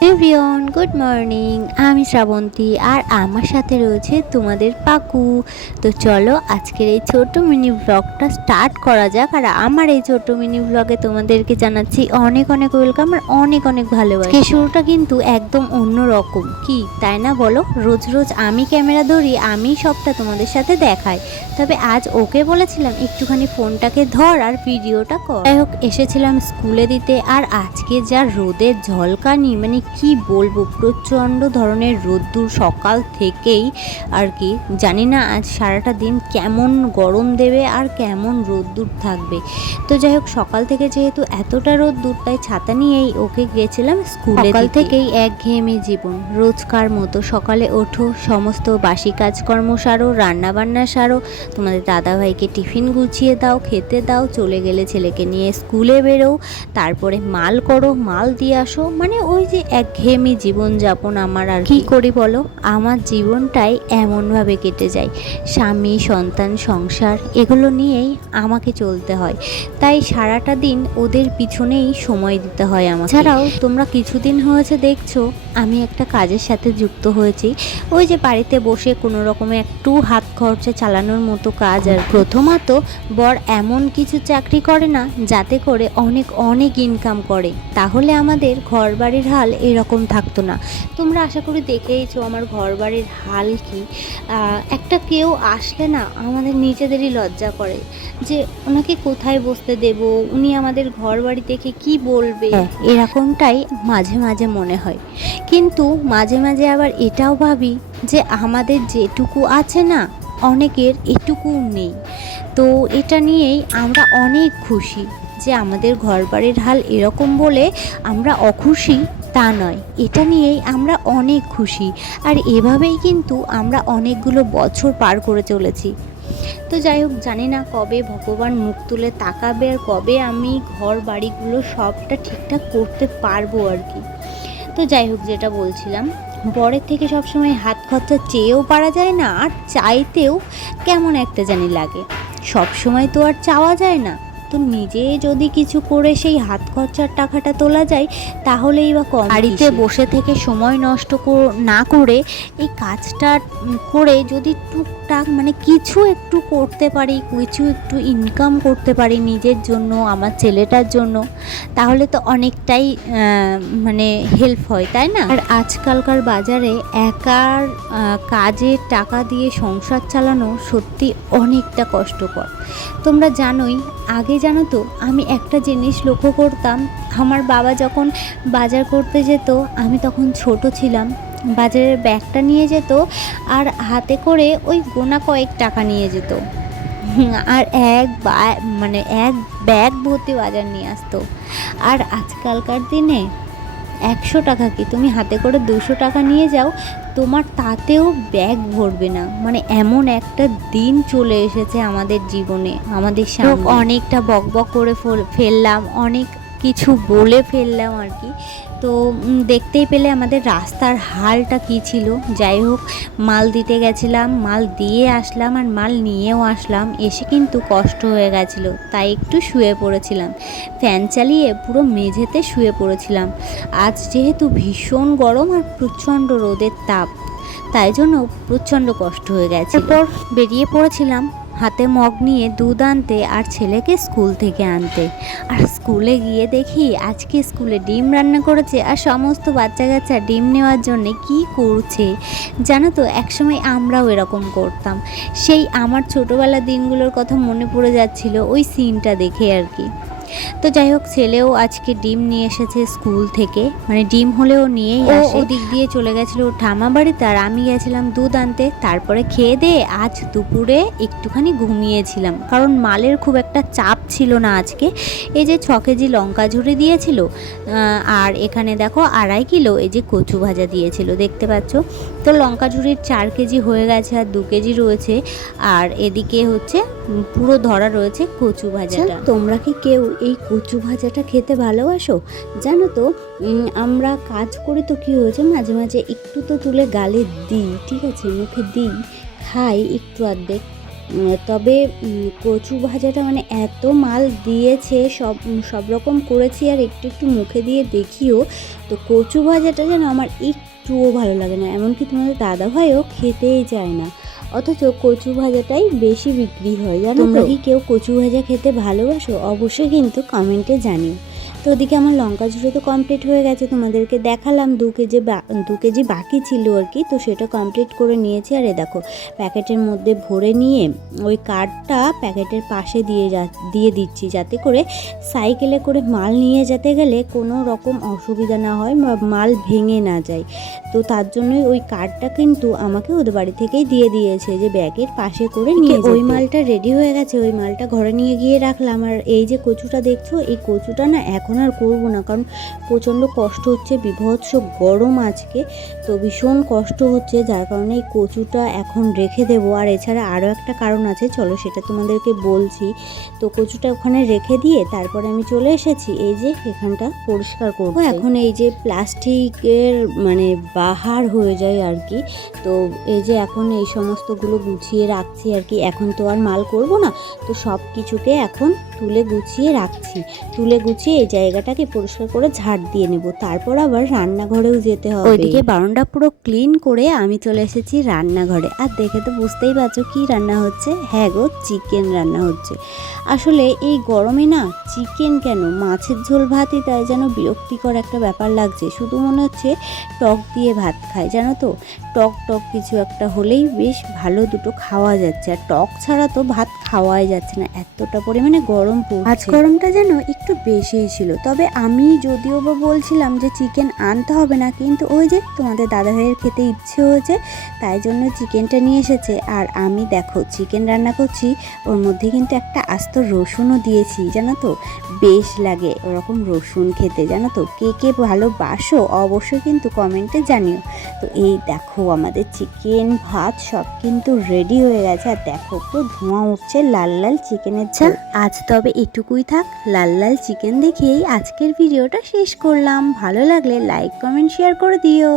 Everyone good morning আমি শ্রাবন্তী আর আমার সাথে রয়েছে তোমাদের পাকু। তো চলো আজকের এই ছোট মিনি ব্লগটা স্টার্ট করা যাক। আর আমার এই ছোট মিনি ব্লগে তোমাদেরকে জানাচ্ছি অনেক অনেক ওয়েলকাম আর অনেক অনেক ভালোবাসা। শুরুটা কিন্তু একদম অন্য রকম কি, তাই না বলো? রোজ রোজ আমি ক্যামেরা ধরি আমি সবটা তোমাদের সাথে দেখাই। তবে আজ ওকে বলেছিলাম একটুখানি ফোনটাকে ধর আর ভিডিওটা কর। যাই হোক, এসেছিলাম স্কুলে দিতে আর আজকে যা রোদের ঝলকানি মানে কি বলব? প্রচণ্ড ধরনের রোদ্দুর সকাল থেকেই আর কি। জানি না আজ সারাটা দিন কেমন গরম দেবে আর কেমন রোদ্দুর থাকবে। তো যাই হোক সকাল থেকে যেহেতু এতটা রোদ্দুর তাই ছাতা নিয়েই ওকে গেছিলাম স্কুলে সকাল থেকেই এক ঘেয়েমে জীবন। রোজকার মতো সকালে ওঠো সমস্ত বাসি কাজকর্ম সারো রান্না বান্না সারো তোমাদের দাদাভাইকে টিফিন গুছিয়ে দাও খেতে দাও চলে গেলে ছেলেকে নিয়ে স্কুলে বেরো তারপরে মাল করো মাল দিয়ে আসো মানে ওই যে একঘেয়েমি জীবনযাপন আমার আর কি করি বলো? আমার জীবনটাই এমনভাবে কেটে যায়। স্বামী, সন্তান, সংসার, এগুলো নিয়েই আমাকে চলতে হয়। তাই সারাটা দিন ওদের পিছনেই সময় দিতে হয় আমার ছাড়াও তোমরা কিছুদিন হয়েছে দেখছ, আমি একটা কাজের সাথে যুক্ত হয়েছি। ওই যে বাড়িতে বসে কোনো রকমে একটু হাত খরচে চালানোর মতো কাজ আর প্রথমত বর এমন কিছু চাকরি করে না, যাতে করে অনেক অনেক ইনকাম করে। তাহলে আমাদের ঘর বাড়ির হাল এরকম থাকতো না। তোমরা আশা করি দেখেইছো আমার ঘর বাড়ির হাল কি। একটা কেউ আসলে না আমাদের নিজেদেরই লজ্জা করে যে ওনাকে কোথায় বসতে দেব উনি আমাদের ঘর বাড়ি দেখে কি বলবে এরকমটাই মাঝে মাঝে মনে হয়। কিন্তু মাঝে মাঝে আবার এটাও ভাবি যে আমাদের যেটুকু আছে না অনেকের এটুকু নেই। তো এটা নিয়েই আমরা অনেক খুশি যে আমাদের ঘর বাড়ির হাল এরকম বলে আমরা অখুশি। তা নয়। এটা নিয়েই আমরা অনেক খুশি। আর এভাবেই কিন্তু আমরা অনেকগুলো বছর পার করে চলেছি। তো যাই হোক, জানি না কবে ভগবান মুখ তুলে তাকাবে আর কবে আমি ঘর, বাড়িগুলো সবটা ঠিকঠাক করতে পারব আর কি। তো যাই হোক, যেটা বলছিলাম, বরের থেকে সবসময় হাত খরচা চেয়েও পারা যায় না, আর চাইতেও কেমন একটা জানি লাগে। সব সময় তো আর চাওয়া যায় না। তো নিজে যদি কিছু করে সেই হাত খরচার টাকাটা তোলা যায় তাহলেই বা কম বাড়িতে বসে থেকে সময় নষ্ট না করে এই কাজটা করে যদি টুকটাক মানে কিছু একটু করতে পারি কিছু একটু ইনকাম করতে পারি নিজের জন্য আমার ছেলেটার জন্য তাহলে তো অনেকটাই মানে হেল্প হয় তাই না? আর আজকালকার বাজারে একার কাজের টাকা দিয়ে সংসার চালানো সত্যি অনেকটা কষ্টকর। তোমরা জানোই আগে জানো তো, আমি একটা জিনিস লক্ষ্য করতাম, আমার বাবা যখন বাজার করতে যেত, আমি তখন ছোট ছিলাম, বাজারের ব্যাগটা নিয়ে যেত আর হাতে করে ওই গোনা কয়েক টাকা নিয়ে যেত। আর এক বা- মানে এক ব্যাগ ভর্তি বাজার নিয়ে আসতো। আর আজকালকার দিনে একশো টাকা কি? তুমি হাতে করে দুশো টাকা নিয়ে যাও তোমার তাতেও ব্যাগ ভরবে না। মানে এমন একটা দিন চলে এসেছে আমাদের জীবনে আমাদের সামনে। অনেকটা বক বক করে ফেললাম অনেক কিছু বলে ফেললাম আর কি। তো দেখতেই পেলে আমাদের রাস্তার হালটা কি ছিল। যাই হোক মাল দিতে গেছিলাম মাল দিয়ে আসলাম আর মাল নিয়েও আসলাম। এসে কিন্তু কষ্ট হয়ে গেছিল তাই একটু শুয়ে পড়েছিলাম। ফ্যান চালিয়ে পুরো মেঝেতে শুয়ে পড়েছিলাম। আজ যেহেতু ভীষণ গরম আর প্রচণ্ড রোদের তাপ তাই জন্য প্রচণ্ড কষ্ট হয়ে গেছে এরপর? বেরিয়ে পড়েছিলাম হাতে মগ নিয়ে দুধ আনতে আর ছেলেকে স্কুল থেকে আনতে। আর স্কুলে গিয়ে দেখি আজকে স্কুলে ডিম রান্না করেছে আর সমস্ত বাচ্চা কাচ্চা ডিম নেওয়ার জন্যে কি করছে। জানো তো, একসময় আমরাও এরকম করতাম। সেই আমার ছোটোবেলার দিনগুলোর কথা মনে পড়ে যাচ্ছিল ওই সিনটা দেখে আর কি। তো যাই হোক ছেলেও আজকে ডিম নিয়ে এসেছে স্কুল থেকে। মানে ডিম হলেও নিয়েই আসে। ওদিক দিয়ে চলে গেছিল ওর ঠামা বাড়িতে আর আমি গেছিলাম দুধ আনতে। তারপরে খেয়ে দিয়ে আজ দুপুরে একটুখানি ঘুমিয়েছিলাম। কারণ মালের খুব একটা চাপ ছিল না আজকে। এই যে ছ কেজি লঙ্কা ঝুড়ি দিয়েছিল আর এখানে দেখো আড়াই কিলো এই যে কচু ভাজা দিয়েছিল দেখতে পাচ্ছ? তো লঙ্কা ঝুড়ির চার কেজি হয়ে গেছে আর দু কেজি রয়েছে। আর এদিকে হচ্ছে পুরো ধরা রয়েছে কচু ভাজাটা। তোমরা কি কেউ এই কচু ভাজাটা খেতে ভালোবাসো? জানো তো আমরা কাজ করে তো কি হয়েছে মাঝে মাঝে একটু তো তুলে গালে দিই ঠিক আছে? মুখে দিই খাই একটু উম, তবে কচু ভাজাটা মানে এত মাল দিয়েছে সব সব রকম করেছি আর একটু একটু মুখে দিয়ে দেখিও তো কচু ভাজাটা যেন আমার একটুও ভালো লাগে না। এমনকি তোমাদের দাদা ভাইও খেতেই চায় না। অথচ কচু ভাজাটাই বেশি বিক্রি হয় জানো তোমরা কি কেউ কচু ভাজা খেতে ভালোবাসো? অবশ্যই কিন্তু কমেন্টে জানিও। তো ওদিকে আমার লঙ্কা ঝুড়ো তো কমপ্লিট হয়ে গেছে তোমাদেরকে দেখালাম দু কেজি বা- দু কেজি বাকি ছিল আর কি তো সেটা কমপ্লিট করে নিয়েছি। আর এ দেখো প্যাকেটের মধ্যে ভরে নিয়ে ওই কার্ডটা প্যাকেটের পাশে দিয়ে যা দিয়ে দিচ্ছি যাতে করে সাইকেলে করে মাল নিয়ে যেতে গেলে কোনো রকম অসুবিধা না হয় মাল ভেঙে না যায়। তো তার জন্যই ওই কার্ডটা কিন্তু আমাকে ওদের বাড়ি থেকেই দিয়ে দিয়েছে যে ব্যাগের পাশে করে নিয়ে ওই মালটা রেডি হয়ে গেছে? ওই মালটা ঘরে নিয়ে গিয়ে রাখলাম। আর এই যে কচুটা দেখছ এই কচুটা না এখন আর করব না, কারণ প্রচণ্ড কষ্ট হচ্ছে, বিভৎস গরম আজকে। তো ভীষণ কষ্ট হচ্ছে, যার কারণে এই কচুটা এখন রেখে দেবো। আর এছাড়া আরও একটা কারণ আছে, চলো সেটা তোমাদেরকে বলছি। তো কচুটা ওখানে রেখে দিয়ে তারপরে আমি চলে এসেছি, এই যে এখানটা পরিষ্কার করব। এখন এই যে প্লাস্টিকের মানে বাহার হয়ে যায় আর কি, তো এই যে এখন এই সমস্তগুলো গুছিয়ে রাখছি আর কি। এখন তো আর মাল করব না, তো সব কিছুকে এখন তুলে গুছিয়ে রাখছি। তুলে গুছিয়ে এই জায়গাটাকে পরিষ্কার করে ঝাড় দিয়ে নেব। তারপর আবার রান্নাঘরেও যেতে হবে। ওইদিকে বারণটা পুরো ক্লিন করে আমি চলে এসেছি রান্নাঘরে। আর দেখে তো বুঝতেই পারছ কি রান্না হচ্ছে? হ্যাঁ গো চিকেন রান্না হচ্ছে। আসলে এই গরমে না চিকেন কেন? মাছের ঝোল ভাতই তাই যেন বিরক্তিকর একটা ব্যাপার লাগছে। শুধু মনে হচ্ছে টক দিয়ে ভাত খায়, জানো তো? টক টক কিছু একটা হলেই বেশ ভালো দুটো খাওয়া যাচ্ছে। আর টক ছাড়া তো ভাত খাওয়াই যাচ্ছে না। এতটা পরিমাণে গরম পড়ছে। আজ গরমটা যেন একটু বেশিই ছিল। তবে আমি যদিও বা বলছিলাম যে চিকেন আনতে হবে না কিন্তু ওই যে তোমাদের দাদা ভাইয়ের খেতে ইচ্ছে হয়েছে তাই জন্য চিকেনটা নিয়ে এসেছে। আর আমি দেখো চিকেন রান্না করছি ওর মধ্যে কিন্তু একটা আস্ত রসুনও দিয়েছি জানো তো? বেশ লাগে ওরকম রসুন খেতে জানো তো? কে কে ভালোবাসো অবশ্যই কিন্তু কমেন্টে জানিও। তো এই দেখো আমাদের চিকেন ভাত সব কিন্তু রেডি হয়ে গেছে। আর দেখো পুরো ধোঁয়া উঠছে লাল লাল চিকেনের ঝাল। আজ তবে এটুকুই থাক, লাল লাল চিকেন দেখেই আজকের ভিডিওটা শেষ করলাম। ভালো লাগলে লাইক, কমেন্ট, শেয়ার করে দিও।